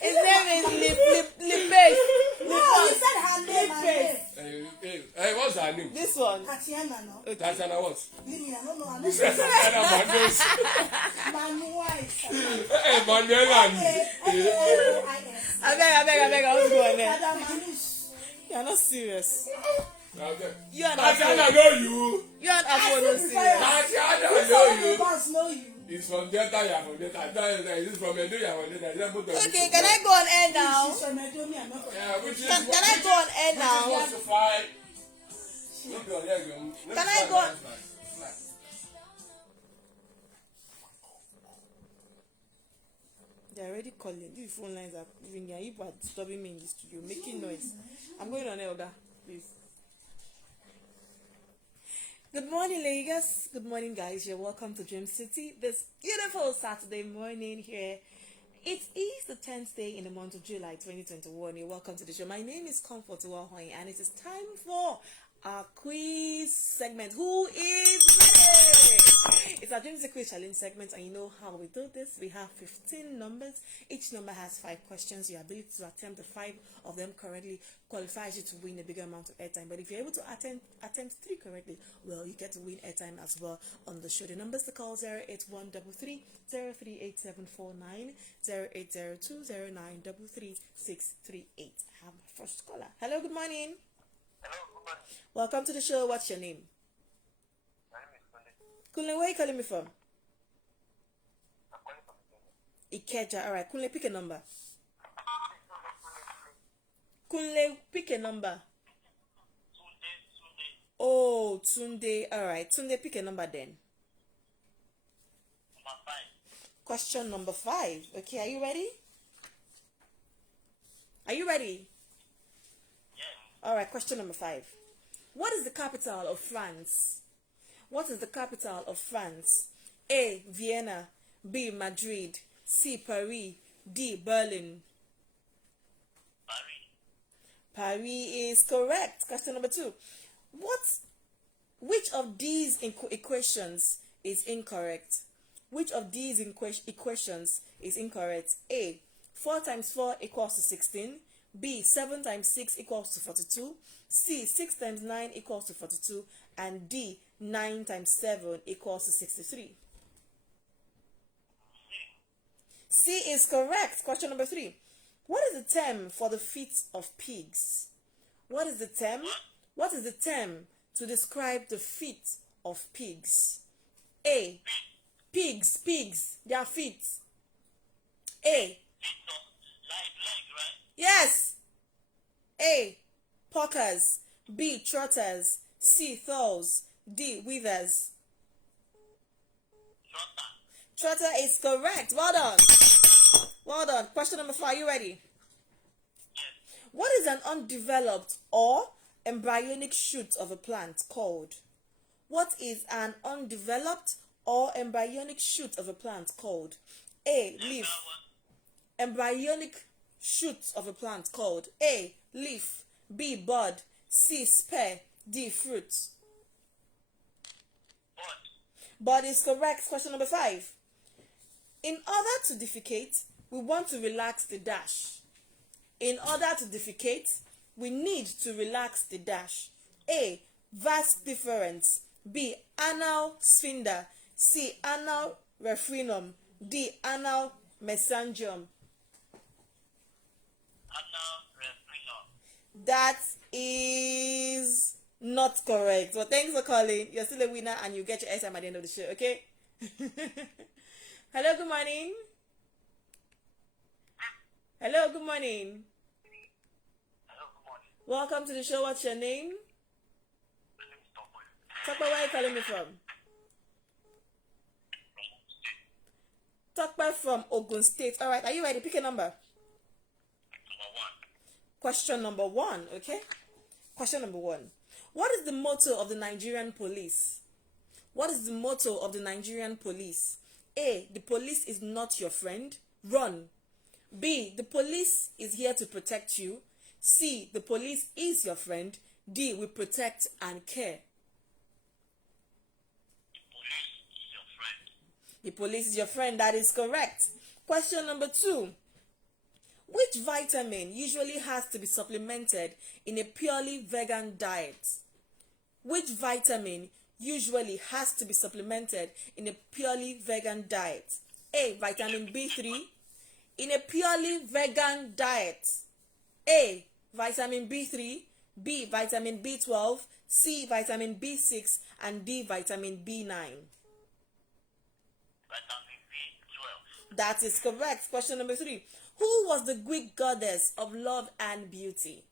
His name is Lipace. No, he said her name. Hey, what's her name? This one. Tatiana, no? Tatiana what? Lini, I don't know. Tatiana Mondes. Manuel. Hey, Mandela. A-L-O-I-S. I beg, I was going there. Madam Manus. You are not serious. Okay. You and Tatiana Afro. know you. You and Afro I not see serious. Tatiana Which know one of the you. boss know you? It's from Delta, you are from Delta. This is from Edo, you are from Delta. Okay, can I go on air now? She's from Edomi, I'm not from Yeah, which is Can I go on air now? what's the fight? Look at your leg, Can I go on? They're already calling. These phone lines are ringing. You are disturbing me in the studio, making noise. I'm going on air, Oga, please. Good morning, Lagos. Good morning, guys. You're welcome to Dream City this beautiful Saturday morning here. It is the 10th day in the month of July 2021. You're welcome to the show. My name is Uwakhonye, and it is time for our quiz segment. Who is ready? It's our Dream City Quiz Challenge segment, and you know how we do this. We have 15 numbers. Each number has 5 questions. Your ability to attempt the 5 of them correctly qualifies you to win a bigger amount of airtime. But if you're able to attempt 3 correctly, well, you get to win airtime as well on the show. The numbers to call 08133 0387449 0802 0933638. I have my first caller. Hello, good morning. Hello, good morning. Welcome to the show. What's your name? My name is Kunle. Kunle, where are you calling me from? I'm calling from Ikeja. Ikeja. All right, Kunle, pick a number. Kunle, pick a number. Tunde. Oh, Tunde. All right, Tunde, pick a number then. Number 5. Question number 5. Okay, are you ready? Are you ready? Yes. All right, question number 5. What is the capital of France? What is the capital of France? A, Vienna. B, Madrid. C, Paris. D, Berlin. Paris. Paris is correct. Question number 2. Which of these equations is incorrect? Which of these equations is incorrect? A, 4 times 4 equals to 16. B, 7 times 6 equals to 42. C, 6 times 9 equals to 42. And D, 9 times 7 equals to 63. C is correct. Question number 3. What is the term for the feet of pigs? What is the term? What is the term to describe the feet of pigs? A, pigs, their feet. A, Leg, right? yes. A, porkers. B, trotters. C, thaws. D, weavers. Trotter is correct. Well done. Well done. Question number 4. Are you ready? Yes. What is an undeveloped or embryonic shoot of a plant called? What is an undeveloped or embryonic shoot of a plant called? A, leaf. Embryonic shoot of a plant called A, leaf. B, bud. C, spare. D, fruit. Bud is correct. Question number 5. In order to defecate, we want to relax the dash. In order to defecate, we need to relax the dash. A, vas deferens. B, anal sphincter. C, anal referendum. D, anal mesangium. That is not correct. So thanks for calling. You're still a winner and you get your airtime at the end of the show, okay? Hello, good morning. Hello, good morning. Hello, good morning. Welcome to the show. What's your name? My name is Tosin. Tokpa, where are you calling me from? Tokpa from Ogun State. All right, are you ready? Pick a number. Number 1. Question number 1, okay? Question number 1. What is the motto of the Nigerian police? What is the motto of the Nigerian police? A, the police is not your friend. Run. B, the police is here to protect you. C, the police is your friend. D, we protect and care. The police is your friend. The police is your friend. That is correct. Question number 2. Which vitamin usually has to be supplemented in a purely vegan diet? Which vitamin usually has to be supplemented in a purely vegan diet? A. Vitamin B3. In a purely vegan diet. A. Vitamin B3. B. Vitamin B12. C. Vitamin B6. And D. Vitamin B9. Vitamin B12. That is correct. Question number 3. Who was the Greek goddess of love and beauty?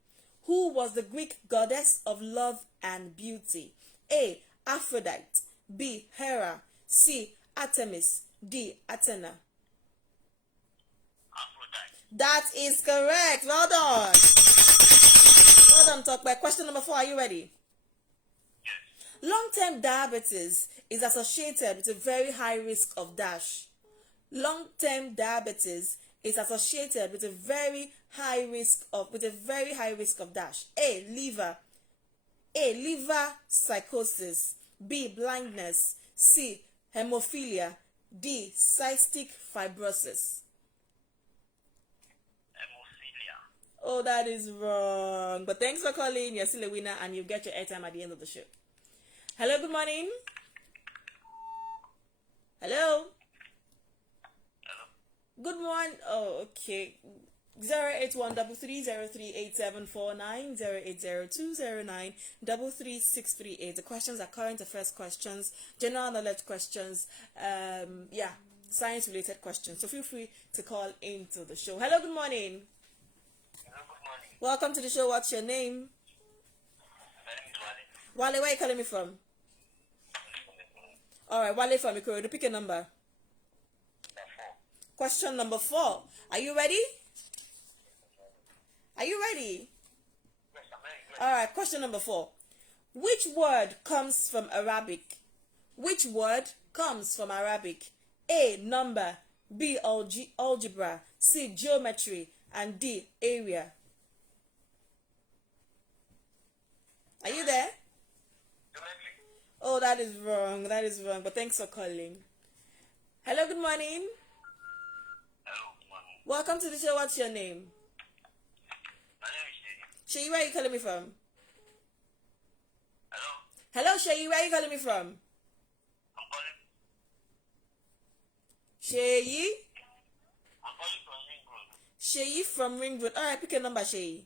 Who was the Greek goddess of love and beauty? A. Aphrodite. B. Hera. C. Artemis. D. Athena. Aphrodite. That is correct. Well done. Well done, Talkback. Question number 4. Are you ready? Yes. Long-term diabetes is associated with a very high risk of dash. Long-term diabetes is associated with a very high risk of dash. A. Liver psychosis. B. Blindness. C. Hemophilia. D. Cystic fibrosis. Hemophilia. Oh, that is wrong. But thanks for calling. You're still a winner, and you get your airtime at the end of the show. Hello, good morning. Hello. Good morning. Oh, okay. 08133038749, 08020933638. The questions are current affairs questions, general knowledge questions, science related questions. So feel free to call into the show. Hello, good morning. Hello, good morning. Welcome to the show. What's your name? My name is Wale. Wale, where are you calling me from? Alright, Wale from Ikorodu. Pick a number. Number 4. Question number 4. Are you ready? Are you ready? Yes, I'm ready. Yes. Alright, question number 4. Which word comes from Arabic? Which word comes from Arabic? A. Number. B. Algebra. C. Geometry. And D. Area. Are you there? Geometry. Oh, that is wrong. That is wrong. But thanks for calling. Hello, good morning. Hello, good morning. Welcome to the show. What's your name? My name is Shay. Shay, where are you calling me from? Hello. Hello, Shay, where are you calling me from? I'm calling Shay? from Ring Road. Shay from Ring Road. Alright, pick a number, Shay.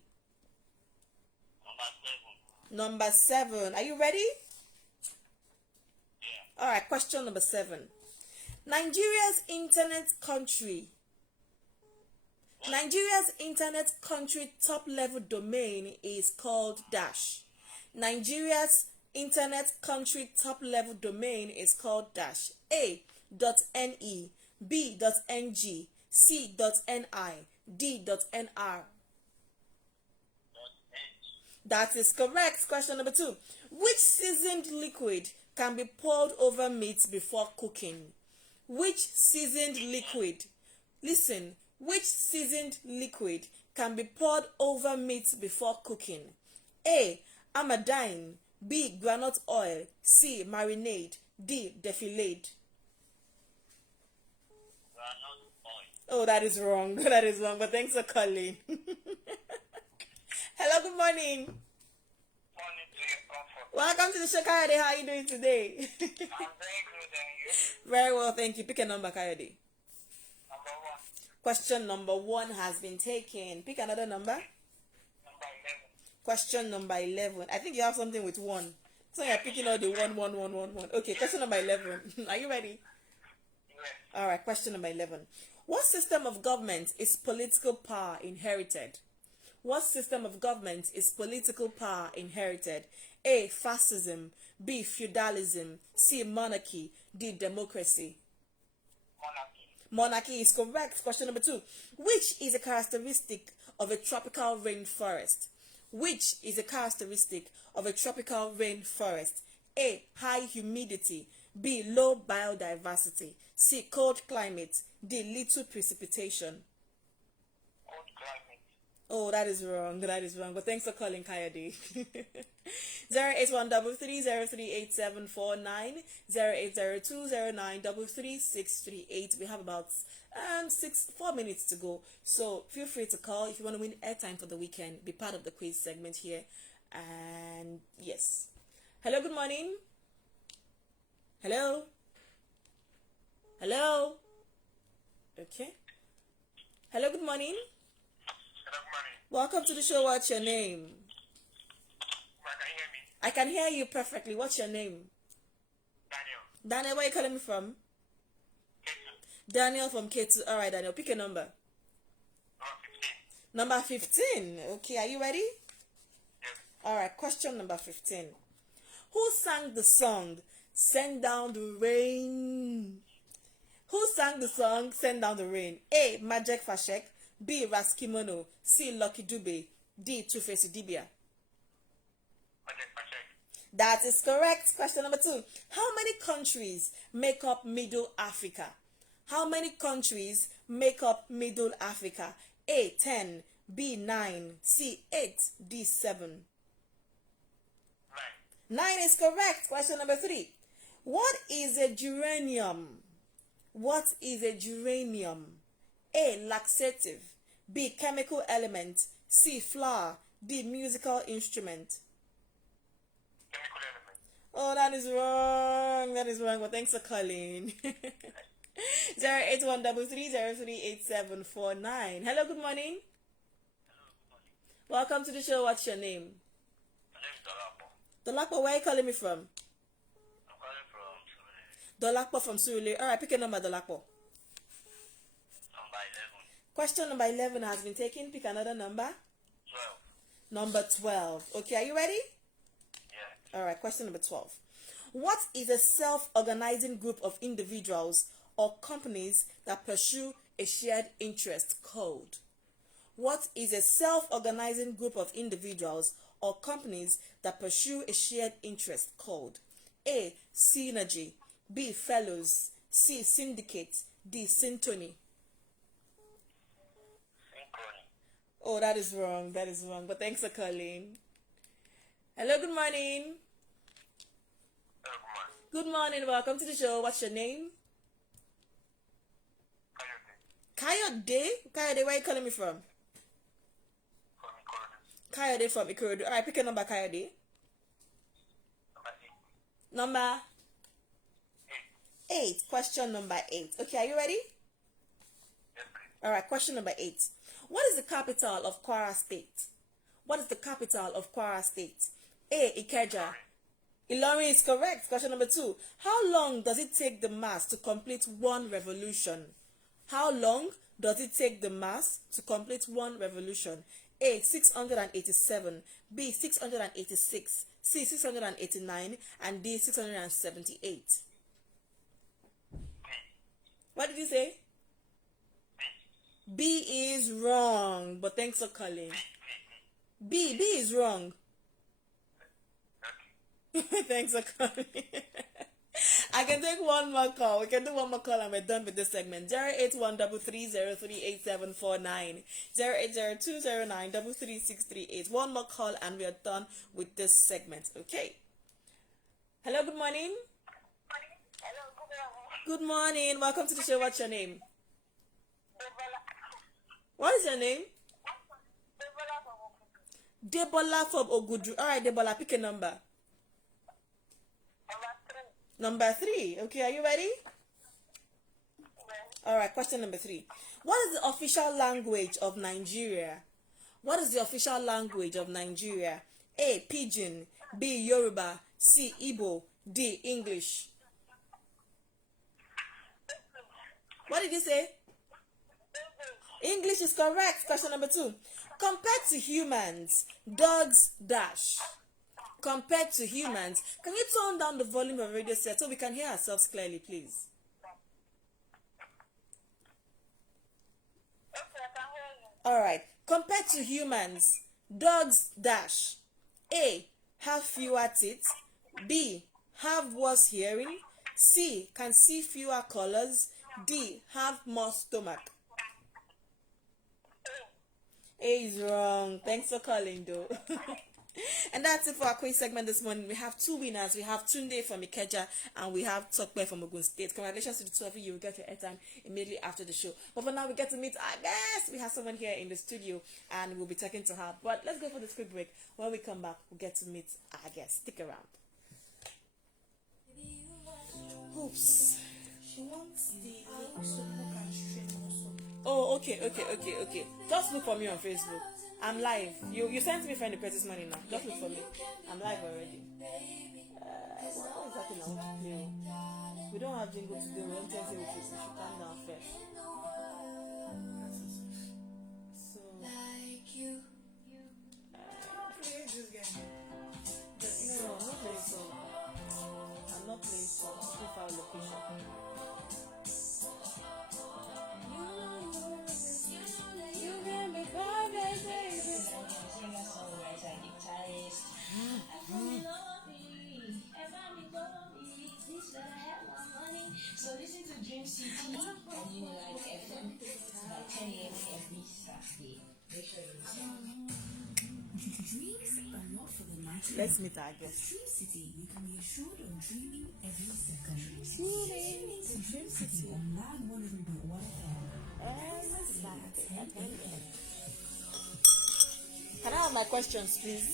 Number 7. Number 7. Are you ready? Yeah. Alright, question number 7. Nigeria's internet country top level domain is called dash. Nigeria's internet country top level domain is called dash. A. .ne, B. .ng, C. .ni, D. .nr. That is correct. Question number 2. Which seasoned liquid can be poured over meat before cooking? Which seasoned liquid? Listen. Which seasoned liquid can be poured over meat before cooking? A. Amadine. B. Granite oil. C. Marinade. D. Defilade. Granite oil. Oh, that is wrong. That is wrong. But thanks for calling. Hello, good morning. Morning to your comfort. Welcome to the show, Kayode. How are you doing today? I'm very good, and you? Very well, thank you. Pick a number, Kayode. Number 1. Question number 1 has been taken. Pick another number. Number 11. Question number 11. I think you have something with 1. So you're picking all the 1, 1, 1, 1, 1. Okay, question number 11. Are you ready? Yes. Alright, question number 11. What system of government is political power inherited? What system of government is political power inherited? A. Fascism. B. Feudalism. C. Monarchy. D. Democracy. Monarchy. Monarchy is correct. Question number 2. Which is a characteristic of a tropical rainforest? Which is a characteristic of a tropical rainforest? A. High humidity. B. Low biodiversity. C. Cold climate. D. Little precipitation. Cold climate. Oh, that is wrong. That is wrong. But thanks for calling, Kayode. 08133038749, 08020933638. We have about 4 minutes to go. So feel free to call if you want to win airtime for the weekend. Be part of the quiz segment here. And yes. Hello, good morning. Hello. Hello. Okay. Hello, good morning. Hello, money. Welcome to the show. What's your name? Can you hear me? I can hear you perfectly. What's your name? Daniel. Daniel, where are you calling me from? Ketu. Daniel from K2. All right, Daniel, pick a number. Number 15. Number 15. Okay, are you ready? Yes. All right, question number 15. Who sang the song, Send Down the Rain? Who sang the song, Send Down the Rain? A. Majek Fashek. B. Raskimono. C. Lucky Dube. D. Two-Face Dibia. Check. That is correct. Question number 2. How many countries make up Middle Africa? How many countries make up Middle Africa? A. 10. B. 9. C. 8. D. 7. 9. 9 is correct. Question number 3. What is a geranium? What is a geranium? A. Laxative. B. Chemical element. C. Flower. D. Musical instrument. Chemical element. Oh, that is wrong. That is wrong. But thanks for calling. 08133038749. Hello, good morning. Welcome to the show. What's your name? My name is Dolapo. Dolakpo, where are you calling me from? I'm calling from Sule. Dolakpo from Surulere. All right, pick a number, Dolakpo. Number 11. Question number 11 has been taken. Pick another number. 12. Number 12. Okay, are you ready? Yeah. All right, question number 12. What is a self-organizing group of individuals or companies that pursue a shared interest called? What is a self-organizing group of individuals or companies that pursue a shared interest called? A. Synergy. B. Fellows. C. Syndicate. D. Syntony. Synchrony. Oh, that is wrong. That is wrong. But thanks for calling. Hello, good morning. Hello, good morning. Good morning. Welcome to the show. What's your name? Coyote. Kayode, where are you calling me from? From Ikorodu. Kayode from Ikorodu. All right, pick a number, Kayode. Number 8. Number 8. 8. Question number 8. Okay, are you ready? Yes, please. All right, question number 8. What is the capital of Kwara State? What is the capital of Kwara State? A. Ikeja. Ilorin is correct. Question number 2. How long does it take the mass to complete one revolution? How long does it take the mass to complete one revolution? A. 687. B. 686. C. 689. And D. 678. What did you say? B is wrong, but thanks for calling. B is wrong. Thanks for calling. I can take one more call. We can do one more call and we're done with this segment. 08133038749, 08020933638. One more call and we are done with this segment. Okay. Hello, good morning. Hello, good morning. Good morning. Welcome to the show. What's your name? Debola. What is your name? Debola from Okutu. Debola from Ogudu. All right, Debola, pick a number. Number 3. Number 3. Okay, are you ready? Yes. All right, question number 3. What is the official language of Nigeria? What is the official language of Nigeria? A. Pidgin. B. Yoruba. C. Igbo. D. English. What did you say? English is correct. Question number 2. Compared to humans, dogs dash. Compared to humans, can you turn down the volume of the radio set so we can hear ourselves clearly, please? Okay, I can hear you. All right. Compared to humans, dogs dash. A. Have fewer teeth. B. Have worse hearing. C. Can see fewer colors. D. Have more stomach. A is wrong. Thanks for calling, though. And that's it for our quiz segment this morning. We have two winners. We have Tunde from Ikeja and we have Tokpe from Ogun State. Congratulations to the two of you. You will get your airtime immediately after the show. But for now, we get to meet our guest. We have someone here in the studio and we'll be talking to her. But let's go for this quick break. When we come back, we'll get to meet our guest. Stick around. Oops. She wants the soapbook and stream also. Oh, okay. Just look for me on Facebook. I'm live. You sent me friend request this morning now. Just look for me. I'm live already. What is that in our play? We don't have jingle today. We don't tell you we should calm down first. So, Play this game. no, I'm not playing song. I'm not playing song. Profile location. You can be perfect, baby. So listen to Dream City and Unilight FM by 10 a.m. every Saturday. Make sure you listen. Dreams are not for the night. Let's meet our guest. Dream City, you can be assured of dreaming every second. Tune in to Dream City on 913.1 FM. Can I have my questions, please?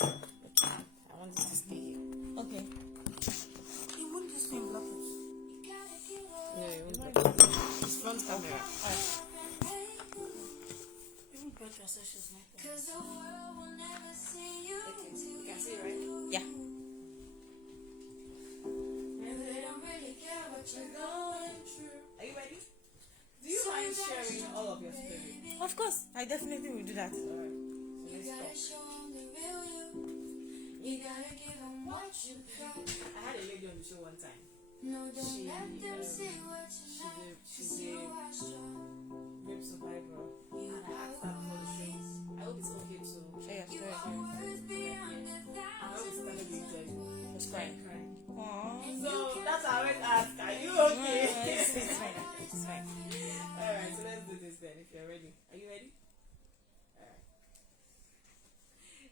I want this to stay here. Okay. You want this thing block it? No, you won't break it. It's front camera. Even Petra says she's not there. You can see it, right? Yeah. Are you ready? Do you mind sharing all of your story? Of course. I definitely will do that. Alright. So let's talk. I had a lady on the show one time. She's a rape survivor. And I asked her for the show. I hope it's okay to share your story. I hope it's started with joy. Just crying. So that's how I went to ask, are you okay? It's fine. It's fine. Alright, so let's do this then if you're ready. Are you ready? Alright.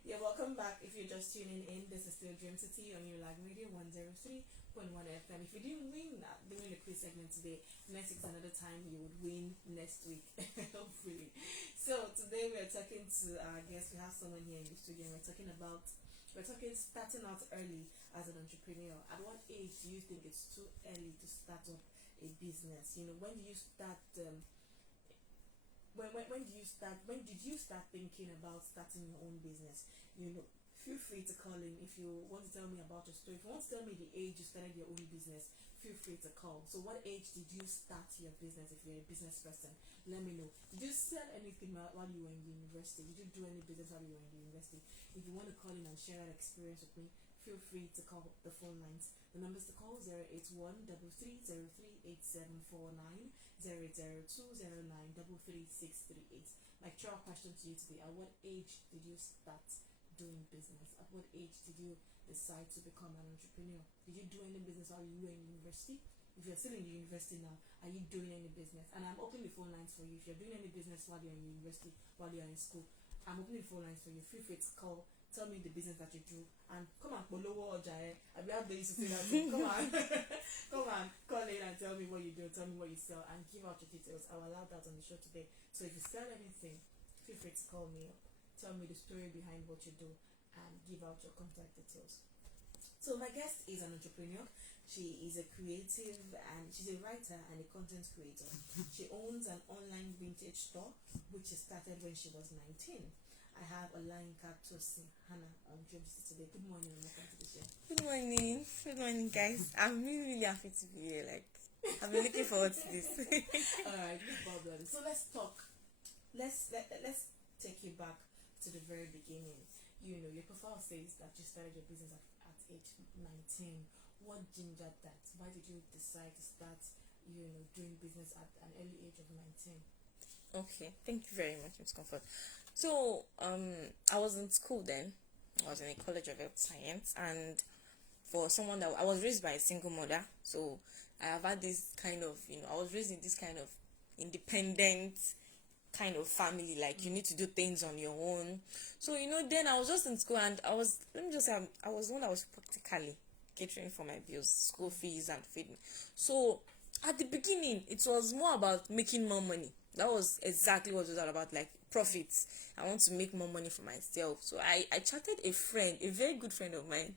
Yeah, welcome back. If you're just tuning in, this is still Dream City on your live radio 103.1 FM. If you didn't win during the quiz segment today, next week's another time you would win next week. Hopefully. So today we are talking to our guest. We have someone here in the studio and we're talking starting out early as an entrepreneur. At what age do you think it's too early to start up a business? You know, when do you start when did you start thinking about starting your own business? You know, feel free to call in if you want to tell me about your story. If you want to tell me the age you started your own business, feel free to call. So what age did you start your business? If you're a business person, let me know. Did you sell anything while you were in the university? Did you do any business while you were in the university? If you want to call in and share that experience with me, feel free to call the phone lines. The numbers to call 081 3303 8749 00209 33638. My trial question to you today: at what age did you start doing business? At what age did you decide to become an entrepreneur? Did you do any business while you were in university? If you're still in the university now, are you doing any business? And I'm opening the phone lines for you. If you're doing any business while you're in university, while you're in school, I'm opening the phone lines for you. Feel free to call. Tell me the business that you do, and come on, Polowo Oja. I be out there used to say that. Come on, come on, call in and tell me what you do. Tell me what you sell, and give out your details. I will allow that on the show today. So if you sell anything, feel free to call me up. Tell me the story behind what you do, and give out your contact details. So my guest is an entrepreneur. She is a creative and she's a writer and a content creator. She owns an online vintage store which she started when she was 19. I have Olayinka, Tosin, Hannah on Dream City today. Good morning and welcome to the show. Good morning. Good morning, guys. I'm really happy to be here. Like, I've been looking forward to this. Alright, no problem. So let's talk. Let's take you back to the very beginning. You know, your profile says that you started your business at age 19. What gingered that? Why did you decide to start, doing business at an early age of 19? Okay, thank you very much, Ms. Comfort. So, I was in school then. I was in a college of health science, and for someone I was raised by a single mother, so I have had this kind of, I was raised in this kind of independent kind of family, like you need to do things on your own. So then I was just in school, and I was, let me just say, I was one that was practically catering for my bills, school fees and feeding. So at the beginning it was more about making more money. That was exactly what it was all about, like profits. I want to make more money for myself. So I chatted a friend, a very good friend of mine,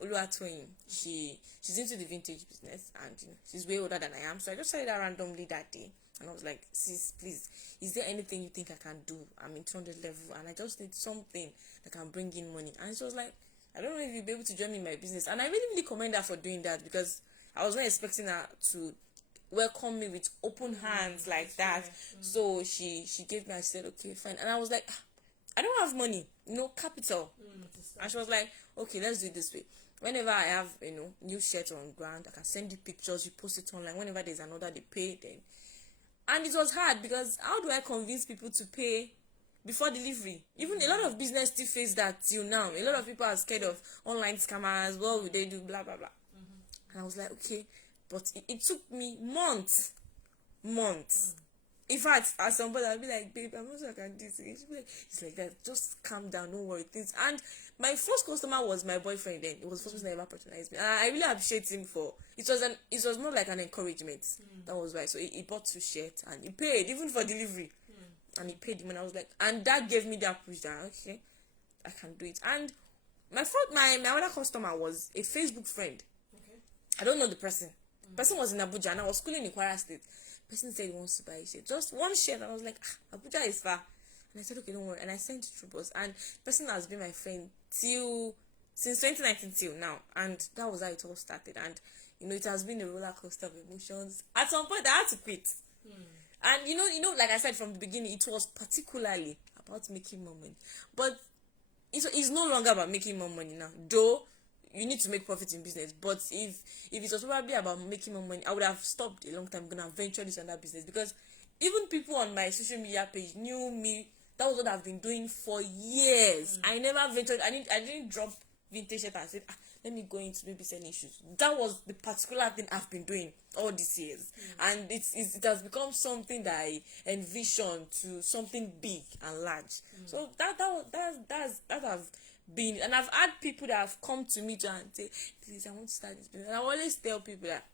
Uwakhonye. She's into the vintage business, and she's way older than I am. So I just chatted her randomly that day, and I was like, sis, please, is there anything you think I can do? I'm in 200 level, and I just need something that can bring in money. And she was like, I don't know if you'll be able to join me in my business. And I really commend her for doing that, because I was not expecting her to welcome me with open hands like that. So she gave me, I said, okay, fine. And I was like, I don't have money, no capital. And she was like, okay, let's do it this way. Whenever I have new shirts on ground, I can send you pictures, you post it online. Whenever there's another, they pay then. And it was hard, because how do I convince people to pay before delivery? Even a lot of business still face that till now. A lot of people are scared of online scammers. What would they do? Blah blah blah. And I was like, okay, but it took me months. In fact, at some point I'll be like, babe, I'm not sure I can do this. She'll be like, it's like that, just calm down, don't worry, things. And my first customer was my boyfriend then. It was the first person that ever patronized me, and I really appreciate him for it. Was more like an encouragement. That was why. So he bought 2 shirts, and he paid even for delivery. And he paid him, and I was like, and that gave me that push that okay, I can do it. And my other customer was a Facebook friend. I don't know the person. Person was in Abuja, and I was schooling in Kwara State. Person said he wants to buy a shirt, just one shirt, and I was like, Abuja is far. And I said, okay, don't worry. And I sent it through bus. And person has been my friend since 2019 till now. And that was how it all started. And it has been a roller coaster of emotions. At some point I had to quit. And like I said from the beginning, it was particularly about making more money. But it's no longer about making more money now. Though you need to make profit in business, but if it was probably about making more money, I would have stopped a long time ago and ventured this other business, because even people on my social media page knew me. That was what I've been doing for years. I never ventured. I didn't drop vintage shirt and said, let me go into maybe selling shoes. That was the particular thing I've been doing all these years, and it has become something that I envision to something big and large. So that's have been, and I've had people that have come to me and say, please, I want to start this business. And I always tell people that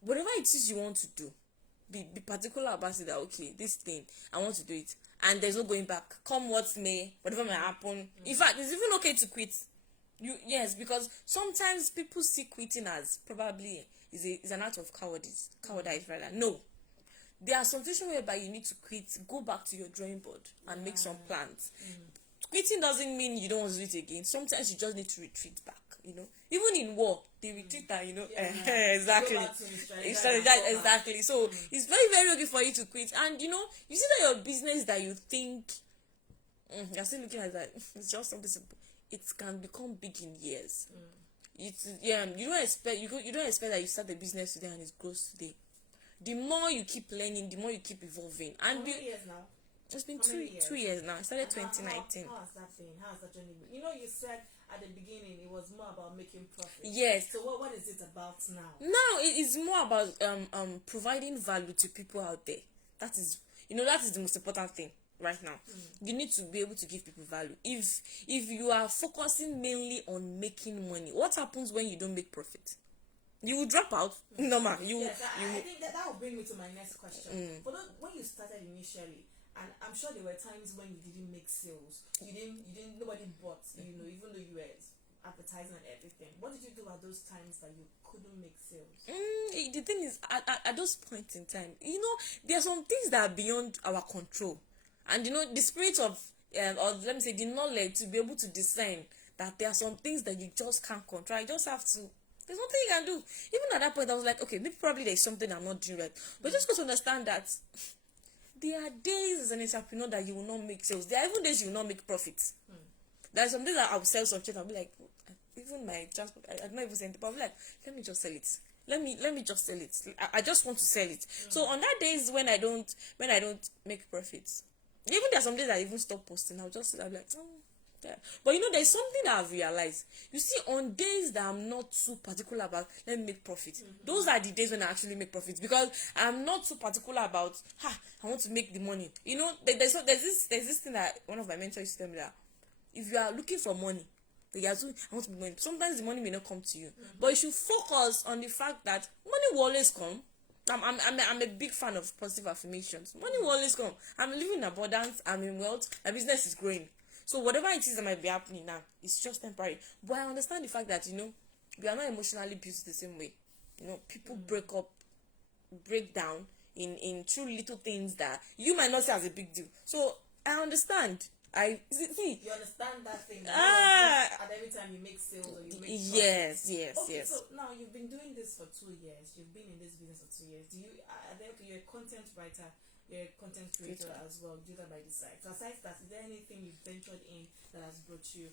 whatever it is you want to do, be particular about it, that okay, this thing, I want to do it, and there's no going back. Come what may, whatever may happen. In fact, it's even okay to quit. Yes, because sometimes people see quitting as probably is an act of cowardice rather. No, there are some situations whereby you need to quit, go back to your drawing board and make some plans. Quitting doesn't mean you don't want to do it again. Sometimes you just need to retreat back. Even in war, they retreat and exactly. Exactly. So it's very, very okay for you to quit. And you see that your business that you think you're still looking at that, it's just something simple. It can become big in years. You don't expect that you start a business today and it grows today. The more you keep learning, the more you keep evolving. And How many years now? It's been 2 years now. I started 2019. How has that been? How has that journey been? You said at the beginning it was more about making profit. Yes. So what is it about now? Now it is more about providing value to people out there. That is the most important thing right now. You need to be able to give people value. If you are focusing mainly on making money, what happens when you don't make profit? You will drop out. Normal. I think that will bring me to my next question. For when you started initially, and I'm sure there were times when you didn't make sales. You didn't. Nobody bought. Even though you were advertising and everything. What did you do at those times that you couldn't make sales? The thing is, at those points in time, there are some things that are beyond our control, and the spirit of or let me say the knowledge to be able to discern that there are some things that you just can't control. I just have to. There's nothing you can do. Even at that point, I was like, okay, maybe probably there's something I'm not doing right, but just got to understand that. There are days as an entrepreneur that you will not make sales. There are even days you will not make profits. There are some days that I will sell some shit. I'll be like, even my transport, I'm not even saying it, but I'll be like, let me just sell it. Let me just sell it. I just want to sell it. So on that days when I don't make profits, even there are some days I even stop posting. I'll be like, Yeah. But you know, there's something that I've realized. You see, on days that I'm not too particular about, let me make profit. Those are the days when I actually make profits, because I'm not too particular about, I want to make the money. You know, there's this thing that one of my mentors used to tell me, that if you are looking for money, I want to make money. Sometimes the money may not come to you, but you should focus on the fact that money will always come. I'm a big fan of positive affirmations. Money will always come. I'm living in abundance. I'm in wealth. My business is growing. So whatever it is that might be happening now, it's just temporary. But I understand the fact that, you know, we are not emotionally built the same way. You know, people break down in true little things that you might not see as a big deal. So I understand. See. You understand that thing that and every time you make sales or you make yes. Okay, so now you've been doing this for 2 years. You've been in this business for 2 years. You're a content writer, you're a content creator as well. You do that by the side. So aside that, is there anything you've ventured in that has brought you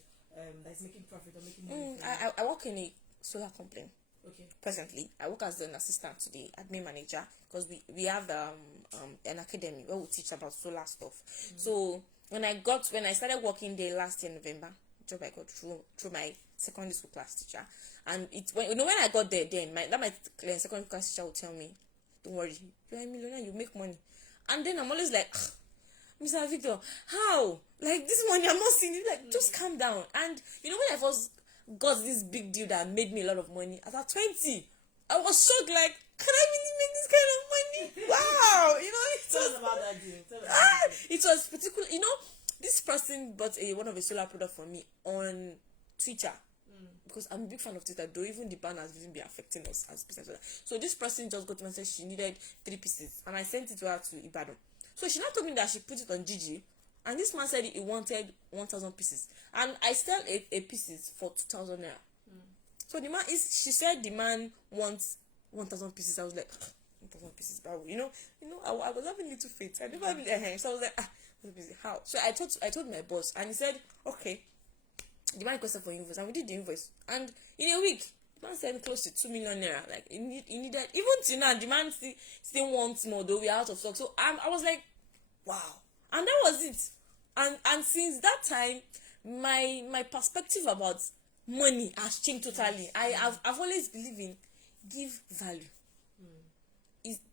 that's making profit or making money? I work in a solar company. Okay. Presently, I work as an assistant to the admin manager, because we have an academy where we teach about solar stuff. So when I started working there last year November, job I got through my secondary school class teacher, and when I got there, then my secondary class teacher would tell me, "Don't worry, you're a millionaire, you make money." And then I'm always like, Mr. Victor, how? Like, this money I'm not seeing it. Like, just calm down. And you know, when I first got this big deal that made me a lot of money at 20, I was shocked. Like, can I really make this kind of money? Wow, you know, Tell us about that deal. it was particular. You know, this person bought one of a solar product for me on Twitter, because I'm a big fan of Twitter, though even the ban has even been affecting us as business. So this person just got to me and said she needed 3 pieces, and I sent it to her to Ibadan. So she now told me that she put it on Gigi, and this man said he wanted 1,000 pieces, and I sell a pieces for 2,000 naira. So she said the man wants 1,000 pieces. I was like, 1,000 pieces, bro. You know, I was having little faith. I never really, so I was like, how? So I told my boss, and he said, okay. The man requested for invoice, and we did the invoice, and in a week the man sent close to 2 million naira. Like, he needed, even till now the man still wants more, though we are out of stock. So I was like, wow. And that was it. And since that time, my perspective about money has changed totally. I've always believed in give value.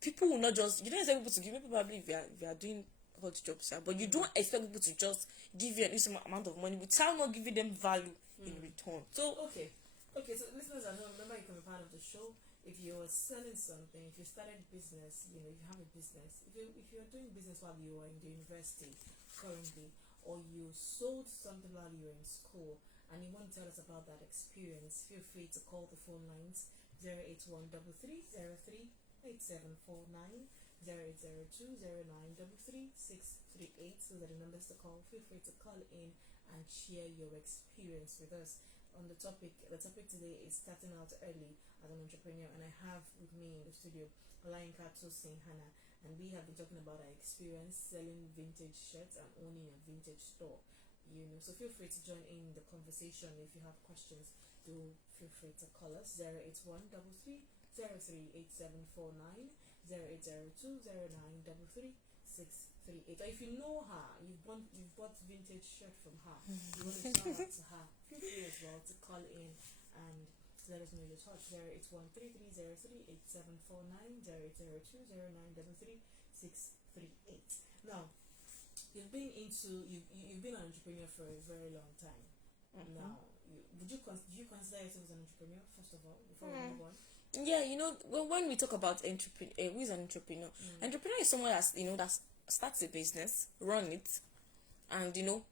People will not just, you don't expect people to give. People probably if you are doing hot jobs, but you don't expect people to just give you an instant amount of money without not giving them value in return. So okay, so listeners at home, remember you can be part of the show. If you're selling something, if you started business, you know, if you have a business, if you're doing business while you are in the university currently, or you sold something while you were in school, and you want to tell us about that experience, feel free to call the phone lines 081 3303 8749, 0802 0933 638. So that the numbers to call. Feel free to call in and share your experience with us on the topic. The topic today is starting out early as an entrepreneur, and I have with me in the studio Olayinka, Tosin, Hannah, and we have been talking about our experience selling vintage shirts and owning a vintage store. You know, so feel free to join in the conversation. If you have questions, do feel free to call us 081 038749, 0802 0933 638. Or if you know her, you've bought vintage shirt from her, you want to shout out to her, feel free as well to call in and let us know your thoughts. 081 3303 8749, 0802 0933 638. Now, you've been an entrepreneur for a very long time. Now, do you consider yourself as an entrepreneur, first of all, before we move on? yeah, you know, when we talk about entrepreneur, who is an entrepreneur? Entrepreneur is someone that's, you know, that starts a business, run it, and you know,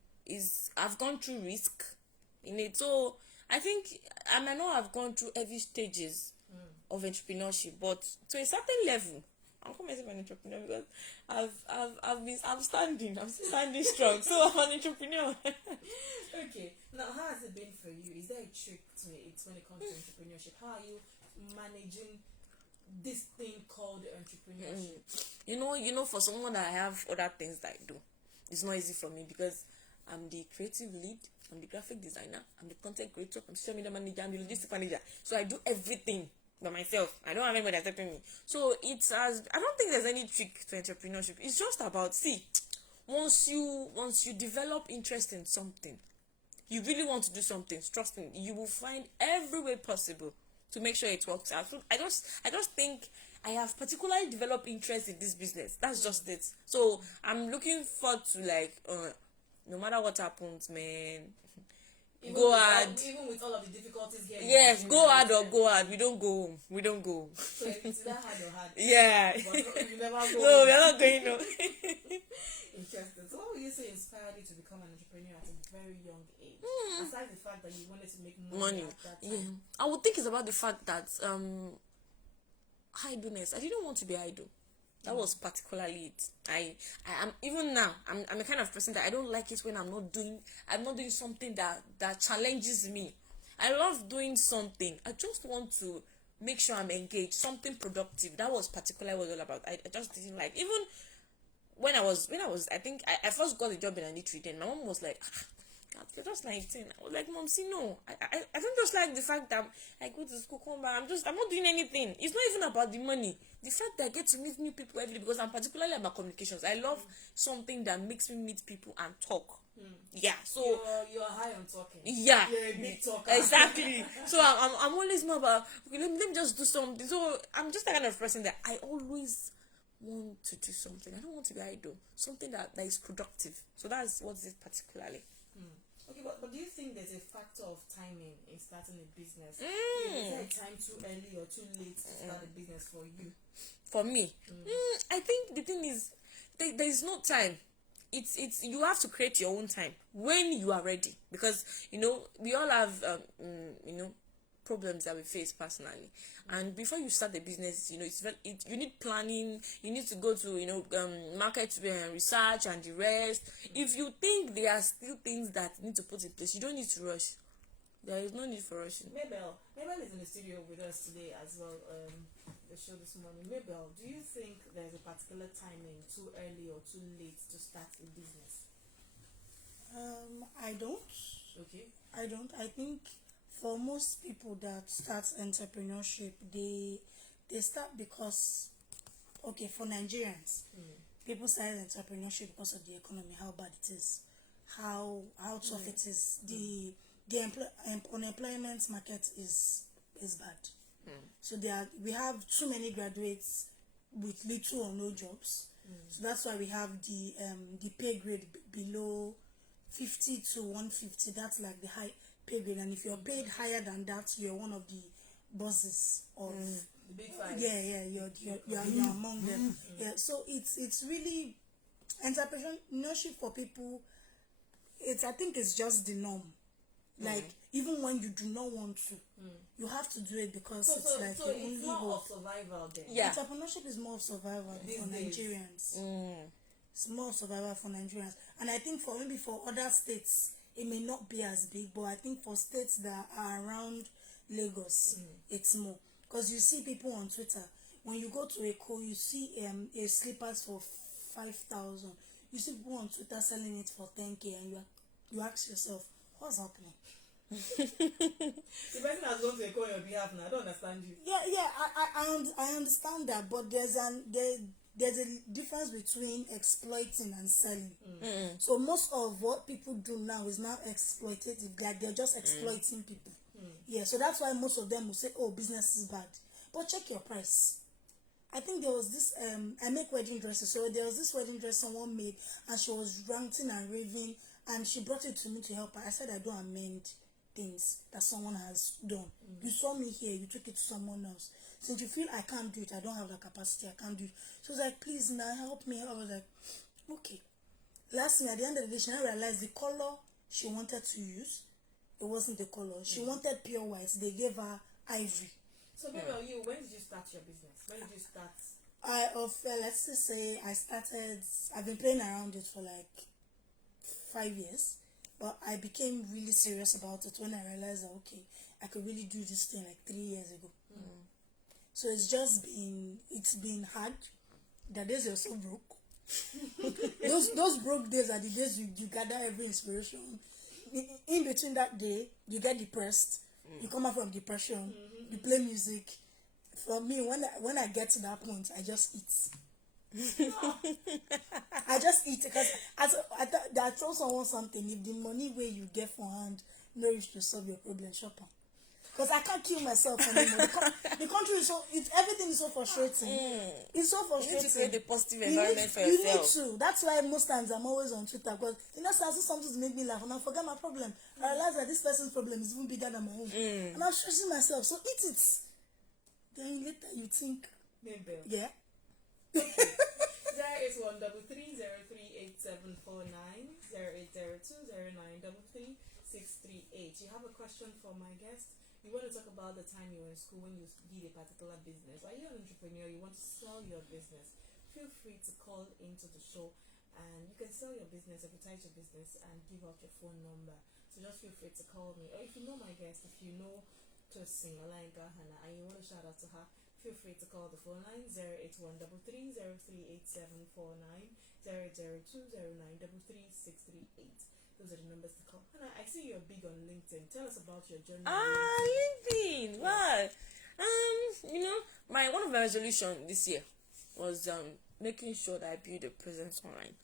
I've gone through risk in it. So I think I might not have gone through every stages of entrepreneurship, but to a certain level, I'm calling myself an entrepreneur because I'm standing strong. So I'm an entrepreneur. Okay. Now, how has it been for you? Is there a trick to it when it comes to entrepreneurship? How are you managing this thing called entrepreneurship? You know, for someone that I have other things that I do, it's not easy for me because I'm the creative lead, I'm the graphic designer, I'm the content creator, I'm social media manager, I'm the logistics manager. So I do everything by myself. I don't have anybody that's helping me. So I don't think there's any trick to entrepreneurship. It's just about, once you develop interest in something, you really want to do something, trust me, you will find every way possible to make sure it works out. So I just think I have particularly developed interest in this business. That's just it. So I'm looking forward to like no matter what happens, man. Go hard. Even with all of the difficulties here. Yes, go hard or go hard. We don't go home. We don't go home. So it's either hard or hard. Yeah. But you never go. No, we're not going no. Interesting. So what would you say inspired you to become an entrepreneur at a very young age? Aside the fact that you wanted to make money at that time. Yeah. I would think it's about the fact that idleness. I didn't want to be idle. That was particularly it. I am even now. I'm a kind of person that I don't like it when I'm not doing something that challenges me. I love doing something. I just want to make sure I'm engaged, something productive. That was particularly what it was all about. I just didn't like, even when I was I think I first got a job in an eatery. Then my mom was like, you're just 19. I was like, Mom, see, no, I don't just like the fact that I go to school, come back, I'm not doing anything. It's not even about the money. The fact that I get to meet new people every day, because I'm particularly about communications. I love something that makes me meet people and talk. Yeah, so you're high on talking. yeah, You're a big talker. exactly. So I'm always more about, okay, let me just do something. So I'm just the kind of person that I always want to do something. I don't want to be idle. Something that is productive. So that's what it is particularly. Okay, but do you think there's a factor of timing in starting a business? Is there a time too early or too late to start a business for you? For me, I think the thing is, there is no time. It's you have to create your own time when you are ready, because we all have problems that we face personally, and before you start the business, you need planning. You need to go to market research and the rest. If you think there are still things that need to put in place, you don't need to rush. There is no need for rushing. Mabel is in the studio with us today as well. The show this morning. Mabel, do you think there's a particular timing, too early or too late, to start a business? I don't. Okay. I don't. I think for most people that start entrepreneurship, they start because, okay, for Nigerians, people start entrepreneurship because of the economy, how bad it is, how tough it is. The unemployment market is bad. So we have too many graduates with little or no jobs. So that's why we have the pay grade below 50 to 150. That's like the high pay grade, and if you're paid higher than that, you're one of the bosses of the big five. You're among them. Yeah, so it's really entrepreneurship for people. I think it's just the norm. Like even when you do not want to, you have to do it because it's like so the it's only more hope. of survival then. Yeah. Entrepreneurship is more of survival These for days. Nigerians. It's more of survival for Nigerians, and I think for other states it may not be as big, but I think for states that are around Lagos, it's more, because you see people on Twitter. When you go to Eko, you see a slippers for 5,000. You see people on Twitter selling it for 10K, and you ask yourself, what's happening? The person has gone to call on your behalf now. I don't understand you. Yeah, I understand that, but there's a difference between exploiting and selling. So most of what people do now is now exploitative, like they're just exploiting people. Yeah, so that's why most of them will say, oh, business is bad. But check your price. I think there was this, I make wedding dresses, so there was this wedding dress someone made, and she was ranting and raving, and she brought it to me to help her. I said, I don't amend things that someone has done. You saw me here, you took it to someone else. Since you feel I can't do it, I don't have the capacity, I can't do it. She was like, please now help me. I was like, okay. Last thing, at the end of the day, she now realized the color she wanted to use, it wasn't the color. She wanted pure white. They gave her ivory. So maybe when did you start your business? When did you start? Let's just say I've been playing around it for like 5 years, but I became really serious about it when I realized that, okay, I could really do this thing like 3 years ago. So it's been hard. The days you're so broke. those broke days are the days you gather every inspiration. In between that day, you get depressed. You come out from depression. You play music. For me, when I get to that point, I just eat. I just eat because I told someone something. If the money where you get for hand no reach to solve your problem, shop am. Because I can't kill myself anymore. The country is everything is so frustrating. It's so You need frustrating. to create a positive environment for You yourself. need to. That's why most times I'm always on Twitter because so I see something to make me laugh and I forget my problem. I realize that this person's problem is even bigger than my own. And I'm stressing myself. So eat it. Then later you think, Maybe. yeah. 08133038749 08020933638. You have a question for my guest? You want to talk about the time you were in school when you did a particular business? Are you an entrepreneur? You want to sell your business? Feel free to call into the show, and you can sell your business, advertise your business, and give out your phone number. So just feel free to call me. Or if you know my guest, if you know Tosin, Olayinka, and you want to shout out to her, feel free to call the phone line 08133038749 00209333638. Those are the numbers to call. Hannah, I see you're big on LinkedIn. Tell us about your journey. LinkedIn. Wow. One of my resolution this year was making sure that I build a presence online,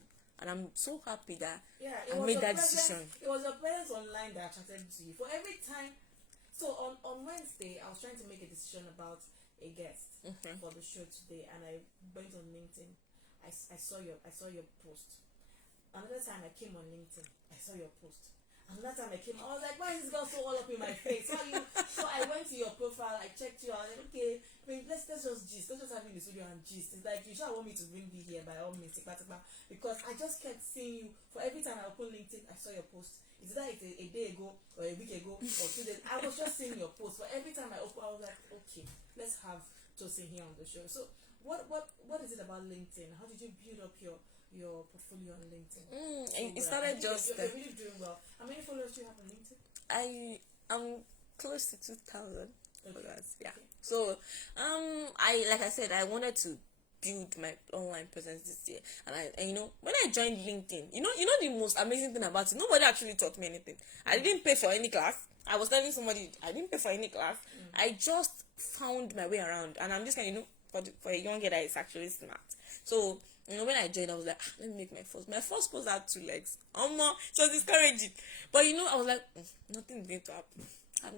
and I'm so happy that I made that decision. It was your presence online that attracted to you. For every time, so on Wednesday, I was trying to make a decision about a guest for the show today, and I went on LinkedIn. I saw your post. Another time I came on LinkedIn, I saw your post. Another time I came, I was like, why is this girl so all up in my face? So I went to your profile, I checked you, I was like, okay, let's just gist. Let's just have you in the studio and gist. It's like, you sure want me to bring you here by all means, because I just kept seeing you. For every time I open LinkedIn, I saw your post. Is that a day ago or a week ago or 2 days? I was just seeing your post. But every time I open, I was like, okay, let's have Tosin here on the show. So what is it about LinkedIn? How did you build up your portfolio on LinkedIn? It started just you're really doing well. How many followers do you have on LinkedIn? I'm close to 2,000 followers. Yeah. Okay. So like I said, I wanted to build my online presence this year, and when I joined LinkedIn, the most amazing thing about it, nobody actually taught me anything. I didn't pay for any class. I was telling somebody I didn't pay for any class. I just found my way around, and I'm just for a young girl that is actually smart. So when I joined, I was like, let me make my first post had 2 legs. So it was discouraging. But I was like, nothing is going to happen. I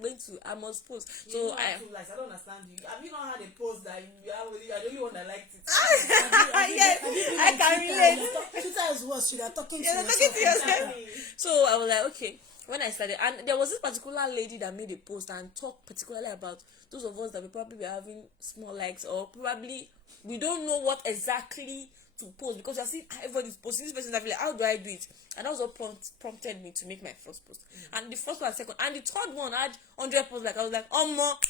must post. So I don't understand you. Have you not had a post that you are the only one that liked it? Yes, I can relate. Twitter is worse. You are talking to yourself. So I was like, okay. When I started, and there was this particular lady that made a post and talked particularly about those of us that we probably be having small likes, or probably we don't know what exactly to post, because I see everybody's posting. This person is like, how do I do it? And that was what prompted me to make my first post. And the first one, second, and the third one had 100 posts. I was like,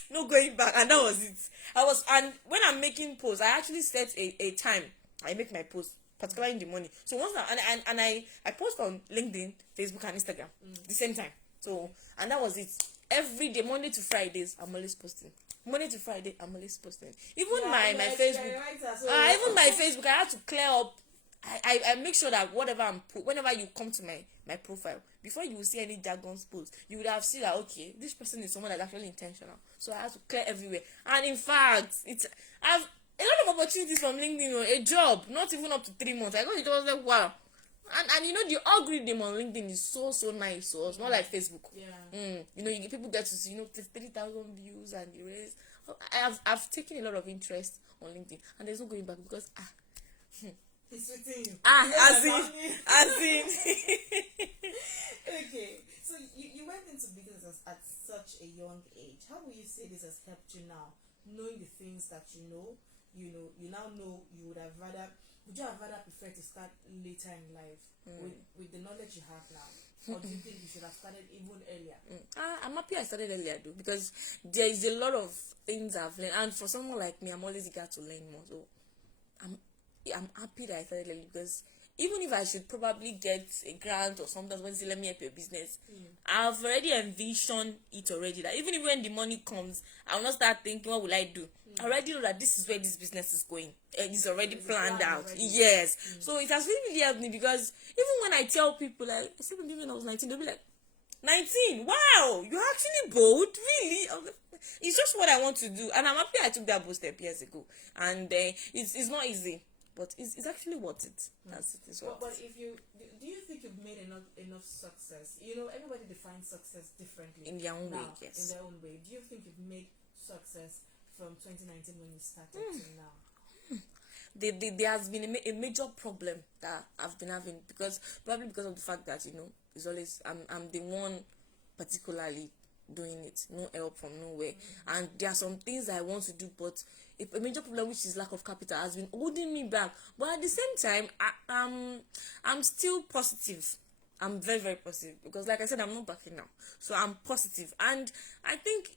no going back, and that was it. And when I'm making posts, I actually set a time I make my post, particularly in the morning. So once I post on LinkedIn, Facebook, and Instagram the same time. So, and that was it. Every day, Monday to Fridays, I'm always posting. Monday to Friday, I'm always posting. Even my Facebook, even my Facebook, I have to clear up. I make sure that whenever you come to my profile, before you will see any jargons post, you would have seen that, okay, this person is someone that's actually intentional. So I have to clear everywhere. And in fact, I've a lot of opportunities from LinkedIn, a job, not even up to 3 months. I got it, I was like, wow. And the algorithm on LinkedIn is so nice. So it's not like Facebook. Yeah. People get to see 3,000 views and the rest. I've taken a lot of interest on LinkedIn, and there's no going back because it's within you. As in. Okay, so you went into business at such a young age. How will you say this has helped you now, knowing the things that you now know would you have rather preferred to start later in life with the knowledge you have now? Or do you think you should have started even earlier? I'm happy I started earlier though, because there is a lot of things I've learned, and for someone like me, I'm always eager to learn more. So I'm happy that I started early, because even if I should probably get a grant or something when they let me help your business, I've already envisioned it already. That even if when the money comes, I will not start thinking, what will I do? I already know that this is where this business is going. It's already planned out. Already. Yes. So it has really helped me, because even when I tell people, like, I said when I was 19, they'll be like, 19? Wow, you're actually bold? Really? It's just what I want to do. And I'm happy I took that bold step years ago. And it's not easy. but it's actually worth it. That's it. But if you do you think you've made enough success? You know, everybody defines success differently In their own way, now, yes. in their own way. Do you think you've made success from 2019 when you started to now? There has been a major problem that I've been having, because probably because of the fact that, you know, it's always I'm the one particularly doing it, no help from nowhere, and there are some things I want to do, but a major problem, which is lack of capital, has been holding me back. But at the same time, I'm still positive. I'm very, very positive, because like I said, I'm not backing now, so I'm positive. And I think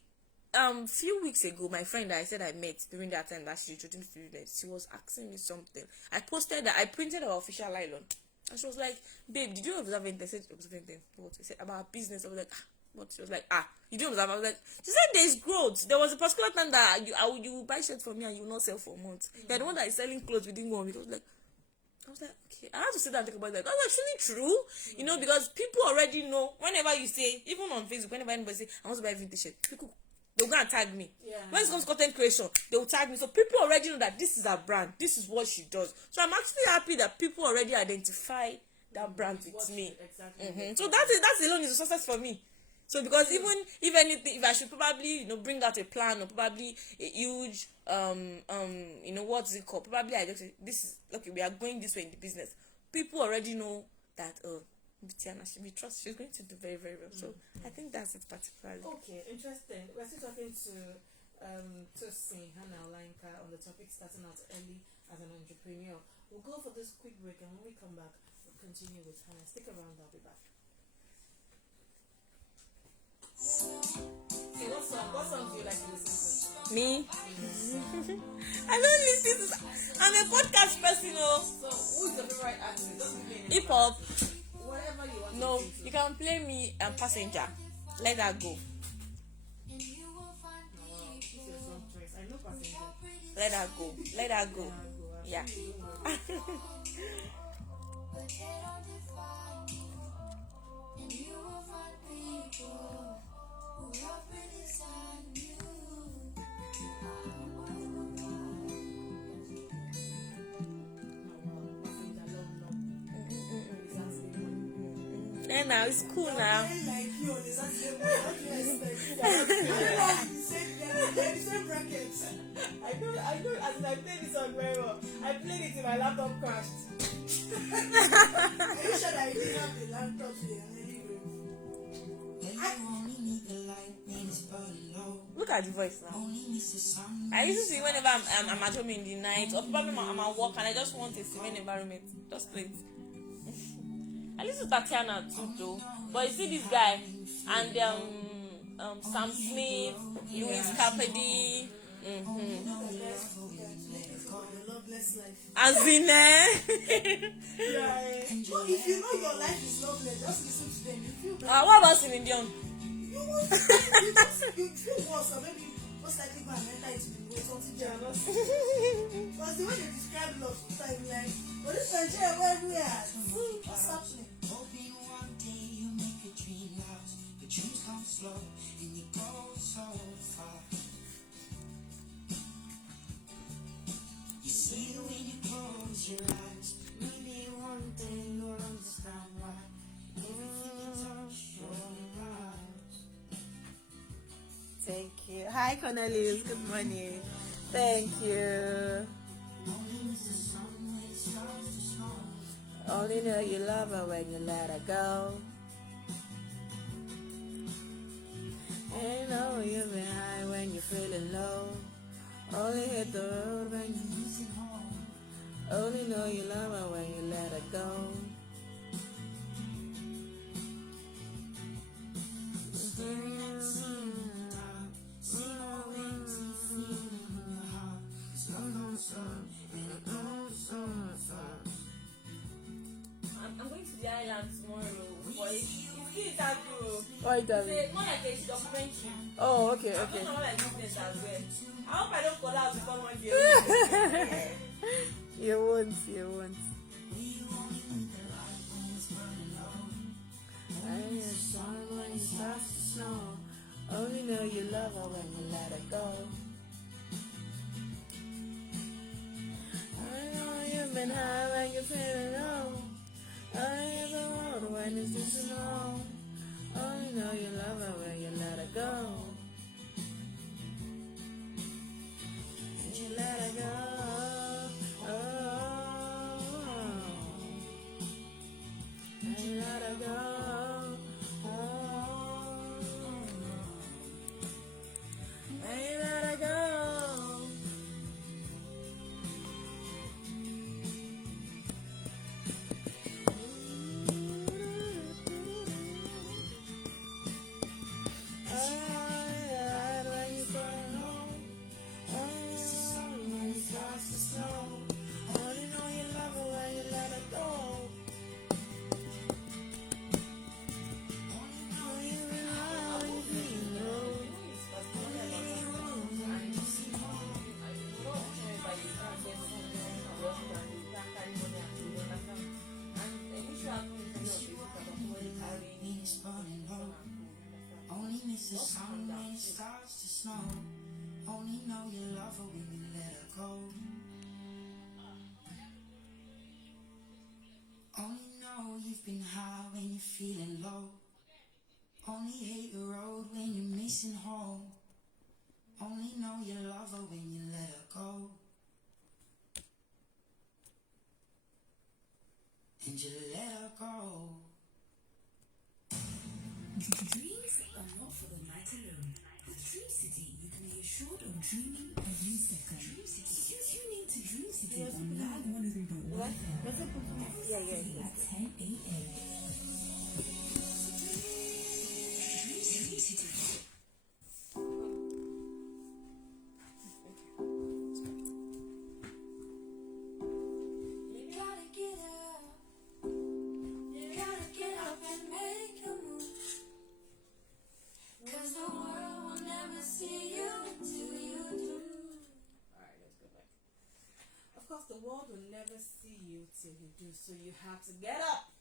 few weeks ago, my friend that I said I met during that time that she introduced me to business, she was asking me something. I posted that I printed our official nylon, and she was like, "Babe, did you observe anything?" I said, "Observe anything? What?" I said, "About business." I was like, "What?" She was like, "You don't observe." I was like, she said, "There's growth." There was a particular time that you will buy shirts from me and you will not sell for months. You're the one that is selling clothes within 1 week. I was like, okay, I have to sit down and think about that. That's actually true, you know, because people already know. Whenever you say, even on Facebook, whenever anybody say, "I want to buy a vintage shirt," people, they'll go and tag me. When it comes to content creation, they'll tag me. So people already know that this is her brand, this is what she does. So I'm actually happy that people already identify that brand with me. Exactly. So that alone is a success for me. So because even if anything, if I should probably, you know, bring out a plan, or probably a huge you know, what's it called, probably I just say, this is okay, we are going this way in the business, people already know that Tiana, we trust she's going to do very, very well. So I think that's it particularly. Okay, interesting. We're still talking to Tosin and Olayinka on the topic starting out early as an entrepreneur. We'll go for this quick break, and when we come back, we'll continue with her. Stick around, I'll be back. Okay, what song do you like to listen to? Me? I don't listen to. I'm a podcast person, So, who is your favorite artist? Just give me a name. hip hop. Whatever you want No, to listen to. you can play me Passenger. Let that go. Wow, this is your song choice. I know Passenger. Let that go. Let that go. Yeah. And now it's cool now. Like you on the same what do you expect? Same brackets. I know, as in I played this song very well. I played it till my laptop crashed. Are you sure that you didn't have the laptop here? Look at the voice now. I listen to it whenever I'm at home in the night, or probably I'm at work and I just want a serene environment. Just play it. I listen to Tatiana too, though. But you see this guy and Sam Smith, Louis Capaldi. Loveless life. As in But if you know your life is loveless, just listen to them. You feel better. what about Celine Dion? You feel worse, or maybe most likely go and enter into the way something jealous. Because the way they describe love, sometimes like, but this Nigeria where we are, what's happening? Thank you. Hi, Cornelius. Good morning. Thank you. Only know you love her when you let her go. Ain't know you've been high when you're feeling low. Only hit the road when you missing home. Only know you love her when you let her go. I'm going to the island tomorrow for it. It's interview. What is that? It's more like a documentary. Oh, okay, I'm okay. not like business as well. I hope I don't collapse before Monday. You won't, you won't. I just want when it starts to snow. Only know you love her when you let her go. I know you've been high when you're feeling low. I in the world when it's this and all. Only know you love her when you let her go. You let her go. And you let her go. And you let her go. Only miss the sun when it starts to snow. Only know you love her when you let her go. Only know you've been high when you're feeling low. Only hate the road when you're missing home. Only know you love her when you let her go. And you let her go. Dreams are not for the night alone. With Dream City, you can be assured of dreaming every second. Dream City. Tune in to Dream City on Lag 103.1 FM at 10 a.m. Dream City. You gotta get up. You gotta get up and make a move. 'Cause the world will never see you until you do. Alright, let's go back. Of course, the world will never see you till you do, so you have to get up.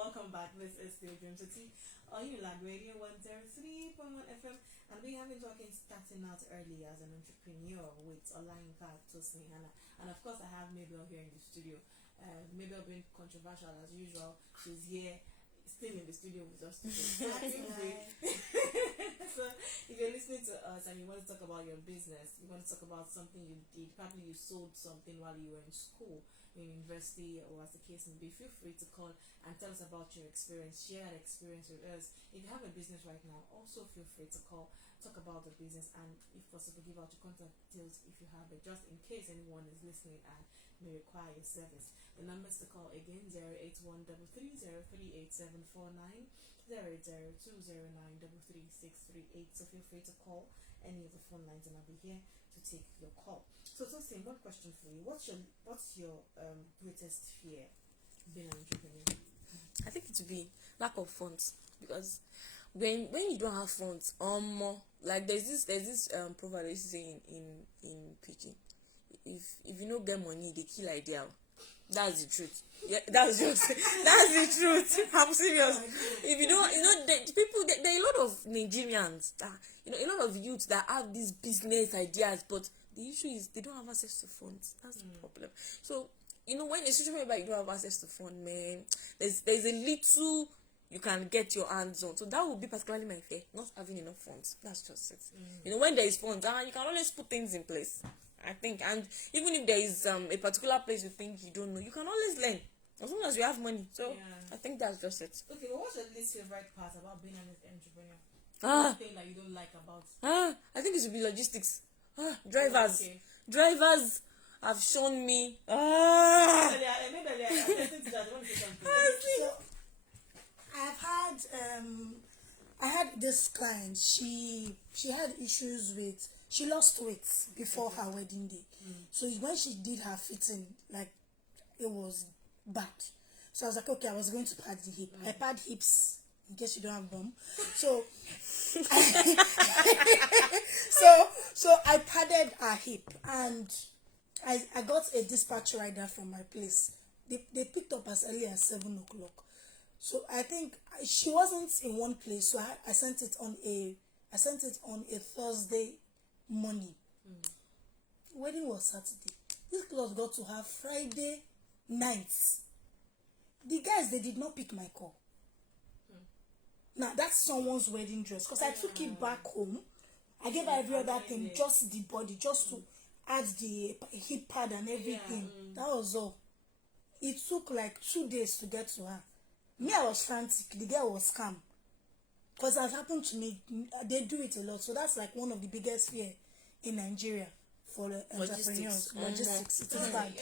Welcome back. This is still Dream City on Ulag Radio 103.1 FM, and we have been talking starting out early as an entrepreneur with Olayinka, Tosin, and of course I have Mabel here in the studio. Mabel being controversial as usual. She's here, still in the studio with us today. So if you're listening to us and you want to talk about your business, you want to talk about something you did, probably you sold something while you were in school, in university, or as the case may be, feel free to call and tell us about your experience. Share that experience with us. If you have a business right now, also feel free to call, talk about the business, and if possible give out your contact details if you have it, just in case anyone is listening and may require your service. The numbers to call again: 08133038749, 00209333638. So feel free to call any of the phone lines and I'll be here to take your call. So Tosin, one question for you: what's your greatest fear being an entrepreneur? I think it would be lack of funds, because when you don't have funds, like there's this proverb they used to say in Pidgin: if you don't get money, they kill idea. That's the truth. Yeah, that's the truth. I'm serious. If you don't, the people, there are a lot of Nigerians that, a lot of youths that have these business ideas, but the issue is they don't have access to funds. That's the problem. So, when the situation whereby you don't have access to funds, man, there's a little you can get your hands on. So that would be particularly my fear, not having enough funds. That's just it. When there is funds, you can always put things in place, I think. And even if there is a particular place you think you don't know, you can always learn, as long as you have money. So yeah. I think that's just it. Okay, but what's your least favorite part about being an entrepreneur? Thing that you don't like about? I think it should be logistics. Drivers. Okay. Drivers have shown me. So, I had this client. She had issues with. She lost weight before her wedding day. So when she did her fitting, like, it was bad. So I was like, okay, I was going to pad the hip. I pad hips in case you don't have bum. So so I padded her hip, and I got a dispatch rider from my place. They picked up as early as 7 o'clock. So I think she wasn't in one place, so I sent it on a Thursday morning. Wedding was Saturday. This cloth got to her Friday nights. The guys, they did not pick my call. Now that's someone's wedding dress because I took it back home. I gave her every other thing, just the body, just to add the hip pad and everything. That was all. It took like 2 days to get to her. Me, I was frantic. The girl was calm. Because it happened to me. They do it a lot. So that's like one of the biggest fear in Nigeria for the entrepreneurs. Logistics. It is bad.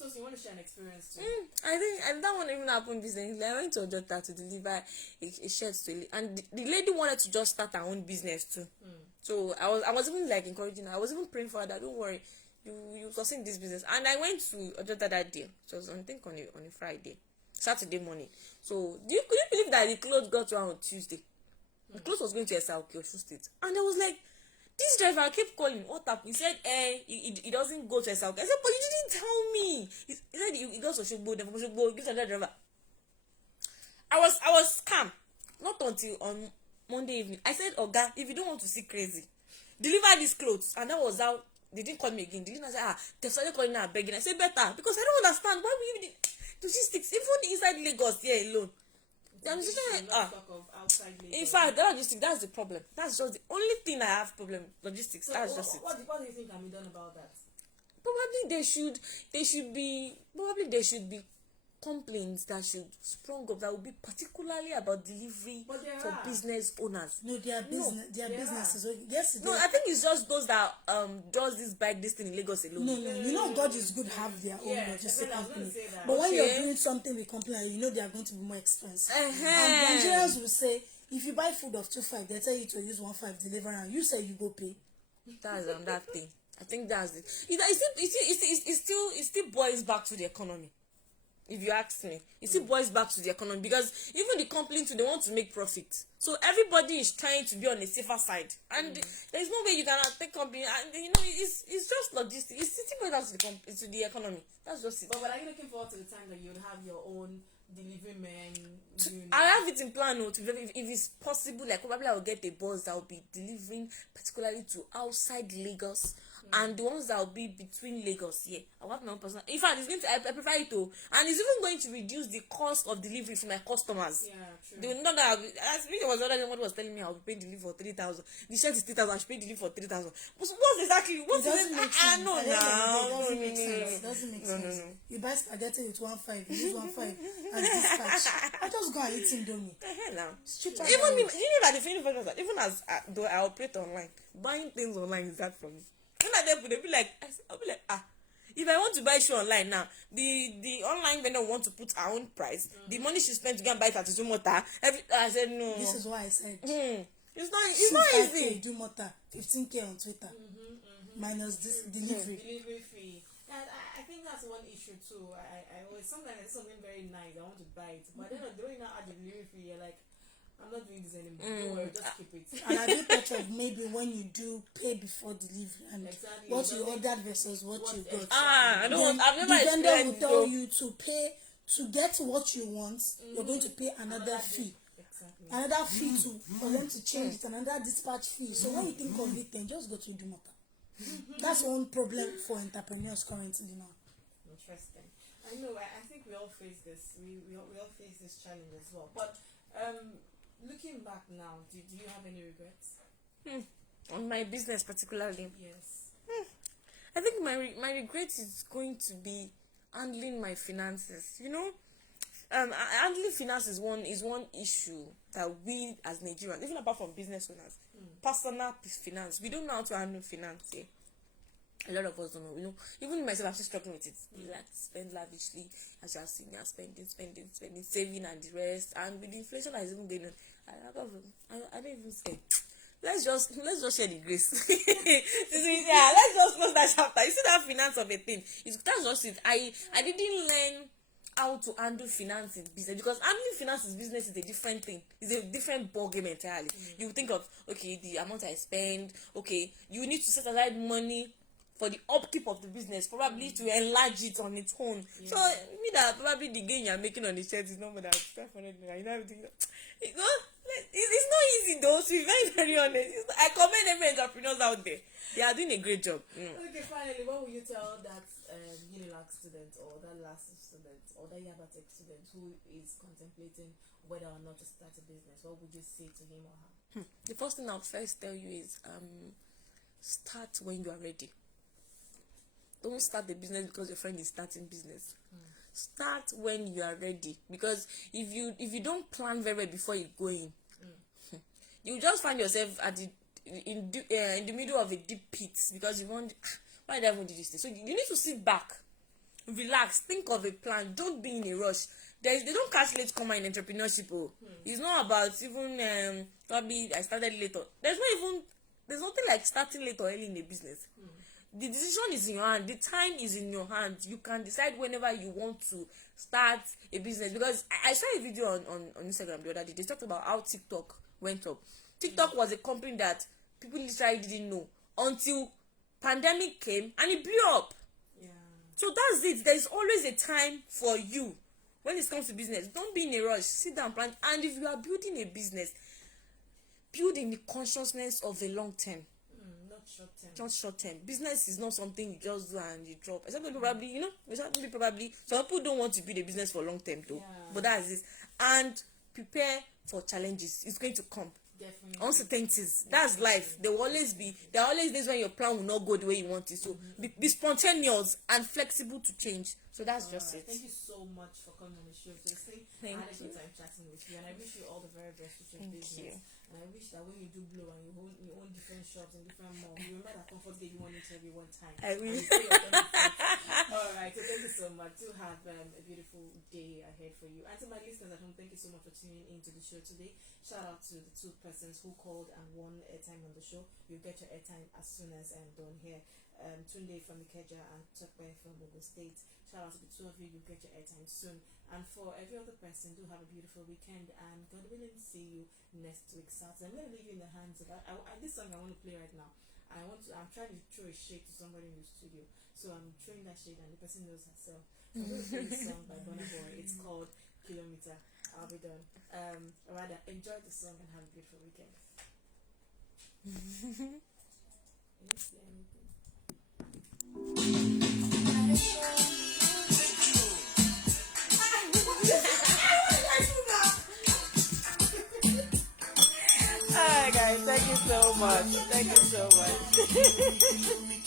Tosin, you want to share an experience too? I think and that one even happened recently. I went to Ojota to deliver a shirt to a lady, and the lady wanted to just start her own business too. So I was even like encouraging her. I was even praying for her that don't worry, you succeed in this business. And I went to Ojota that day. It was I think on a Friday, Saturday morning. So could you believe that the clothes got to her on Tuesday? The clothes was going to Osun State, and I was like, this driver kept calling. What happened? He said, he doesn't go to Osun. I said, but you didn't tell me. He said he goes to Oshogbo. Then from Oshogbo, he gives another driver. I was calm. Not until on Monday evening. I said, Oga, if you don't want to see crazy, deliver these clothes. And that was how they didn't call me again. They didn't say, they started calling her begging. I said, better, because I don't understand why we even logistics, even inside Lagos here alone. I'm just like, in fact, that's the problem. That's just the only thing I have problem. Logistics. So that's just it. What do you think can be done about that? Probably there should be complaints that should sprung up that will be particularly about delivery for business owners. No, their business, businesses. Yes, No, I think it's just those that does this thing in Lagos alone. No. You know, God is good. Have their own logistic I was company. gonna say that. But when you're doing something with company, you know they are going to be more expensive. And Nigerians will say, if you buy food of 2.5, they tell you to use 1.5 deliver, and you say you go pay. That's that thing. I think that's it. It still boils back to the economy. If you ask me, it still boils back to the economy, because even the company too, they want to make profit. So everybody is trying to be on the safer side, and there's no way you can take company. And you know, it's just logistics. It's still boils down to the economy. That's just it. But are you looking forward to the time that you'll have your own delivery men? I have it in plan. If it's possible, like probably I will get a bus that will be delivering particularly to outside Lagos. And the ones that will be between Lagos, I'll have my own personal. In fact, it's going to, I prefer it to, and it's even going to reduce the cost of delivery for my customers. Yeah, true. They will not that. I think it was other than what was telling me I will be paying delivery for 3,000. The shirt is 3,000. I should pay delivery for 3,000. But what's exactly? What It doesn't make sense. No, It doesn't make sense. no. It doesn't make sense. You buy spaghetti with 1.5, you use 1.5 and dispatch. I just go and eat Indomie. Now, Cheaper even than- me, you know that the funny part was that even as though I operate online, buying things online is that for me. When I they'll be like, I'll be like, if I want to buy shoe online now, the online vendor want to put our own price. The money she spent to go and buy it at Zumota. I said no. This is why I said It's not easy. do Mota, 15K on Twitter. Minus this delivery. Delivery fee. And I think that's one issue too. I always sometimes it's something very nice. I want to buy it, but then the way you now add the delivery fee, you're like, I'm not doing this anymore. Don't worry, just keep it. And I do touch of maybe when you do pay before delivery and Exactly. what you ordered versus what you got. I don't. I've never The vendor will experienced tell it. you to pay to get what you want. You're going to pay another fee. Exactly. Another fee for them to change it, another dispatch fee. So when you think of it, then just go to Dumota. That's one problem for entrepreneurs currently now. Interesting. I know. I think we all face this. We all face this challenge as well. But looking back now, do you have any regrets? On my business particularly, Yes. I think my regret is going to be handling my finances. You know, handling finance is one issue that we as Nigerians, even apart from business owners, personal finance, we don't know how to handle finance. A lot of us don't know. You know, even myself, I'm still struggling with it. You like to spend lavishly, as you are seeing, spending, saving, and the rest. And with the inflation that is even going on, I don't even say. Let's just share the grace. Let's just close that chapter. You see that finance of a thing. That's just it. I didn't learn how to handle finance in business, because handling finance in business is a different thing. It's a different ballgame entirely. You think of, okay, the amount I spend. Okay, you need to set aside money for the upkeep of the business, probably to enlarge it on its own. So me that probably the gain you're making on the shirt is no more than 500 naira. You know everything. You know, it's not easy though. To be very, very honest, I commend every entrepreneurs out there. They are doing a great job. Okay, finally, what will you tell that Unilag student or that last student or that Yabatech student who is contemplating whether or not to start a business? What would you say to him or her? The first thing I'll first tell you is start when you are ready. Don't start the business because your friend is starting business. Start when you are ready, because if you don't plan very well before you go in, you just find yourself at in the middle of a deep pit, because you want why did I even do this thing? So you need to sit back, relax, think of a plan. Don't be in a rush. They don't catch late comer in entrepreneurship. It's not about even probably I started later. There's nothing like starting late or early in a business. The decision is in your hand. The time is in your hand. You can decide whenever you want to start a business. Because I saw a video on Instagram the other day. They talked about how TikTok went up. TikTok was a company that people literally didn't know until pandemic came and it blew up. Yeah. So that's it. There's always a time for you when it comes to business. Don't be in a rush. Sit down, plan. And if you are building a business, build in the consciousness of a long term. Not short term. Business is not something you just do and you drop. Except probably, some people don't want to build a business for long term though. Yeah. But that's it. And prepare for challenges. It's going to come. Definitely. Uncertainties. That's life. There are always days when your plan will not go the way you want it. So be spontaneous and flexible to change. So that's just it. Thank you so much for coming on the show today. I had a good time chatting with you, and I wish you all the very best with your business. And I wish that when you do blow and you own different shops and different malls, you remember that Comfort gave you one interview one time. I will. All right, so thank you so much. To have a beautiful day ahead for you. And to my listeners at home, thank you so much for tuning into the show today. Shout out to the two persons who called and won airtime on the show. You'll get your airtime as soon as I'm done here. Tunde from Ikeja and Tokwe from Ogun State. Shout out to the two of you. You'll get your airtime soon. And for every other person, do have a beautiful weekend. And God willing, see you next week Saturday. I'm going to leave you in the hands of this song I want to play right now. I'm trying to throw a shade to somebody in the studio. So I'm throwing that shade and the person knows herself. So I'm going to play this song by Burna Boy. It's called Kilometer. I'll be done. Rather, enjoy the song and have a beautiful weekend. Let's see anything. Alright guys, thank you so much.